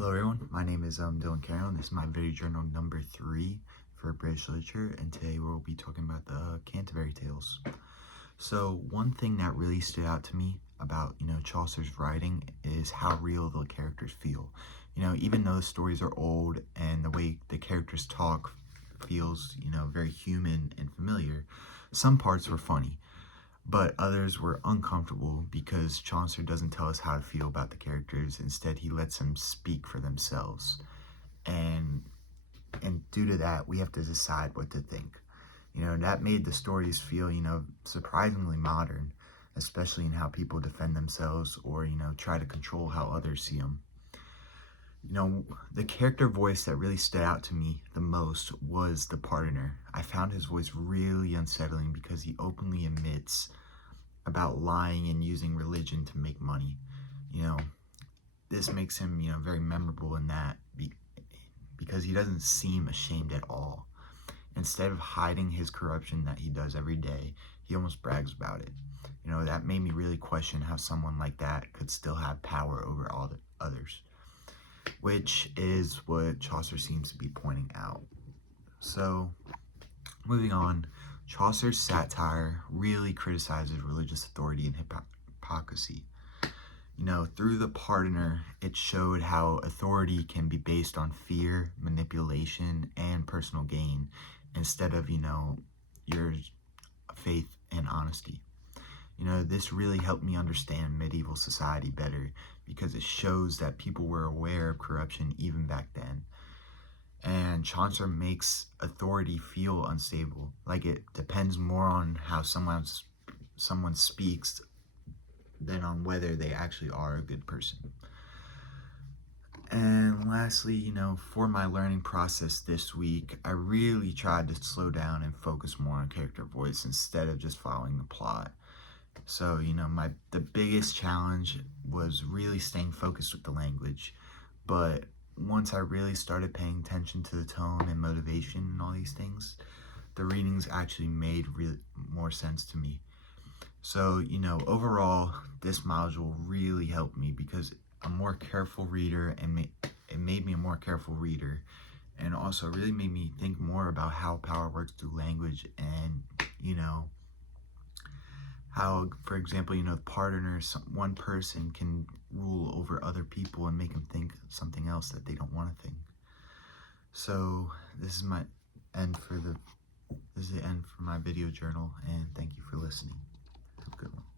Hello everyone, my name is Dylan Carroll, and this is my video journal number 3 for British literature, and today we'll be talking about the Canterbury Tales. So one thing that really stood out to me about, Chaucer's writing is how real the characters feel. Even though the stories are old and the way the characters talk feels, very human and familiar, some parts were funny. But others were uncomfortable because Chaucer doesn't tell us how to feel about the characters. Instead, he lets them speak for themselves. And due to that, we have to decide what to think. That made the stories feel, surprisingly modern, especially in how people defend themselves or, try to control how others see them. The character voice that really stood out to me the most was the pardoner. I found his voice really unsettling because he openly admits about lying and using religion to make money. This makes him, very memorable in that because he doesn't seem ashamed at all. Instead of hiding his corruption that he does every day, he almost brags about it. That made me really question how someone like that could still have power over all the others, which is what Chaucer seems to be pointing out. So, moving on, Chaucer's satire really criticizes religious authority and hypocrisy. Through the pardoner, it showed how authority can be based on fear, manipulation, and personal gain instead of, your faith and honesty. This really helped me understand medieval society better because it shows that people were aware of corruption even back then. And Chaucer makes authority feel unstable, like it depends more on how someone speaks than on whether they actually are a good person. And lastly, for my learning process this week, I really tried to slow down and focus more on character voice instead of just following the plot. So, the biggest challenge was really staying focused with the language. But once I really started paying attention to the tone and motivation and all these things, the readings actually made more sense to me. So, overall, this module really helped me because I'm a more careful reader, and it made me a more careful reader, and also really made me think more about how power works through language and, how, for example, the pardoner, one person can rule over other people and make them think something else that they don't want to think. So this is my end for the this is the end for my video journal, and thank you for listening. Have a good one.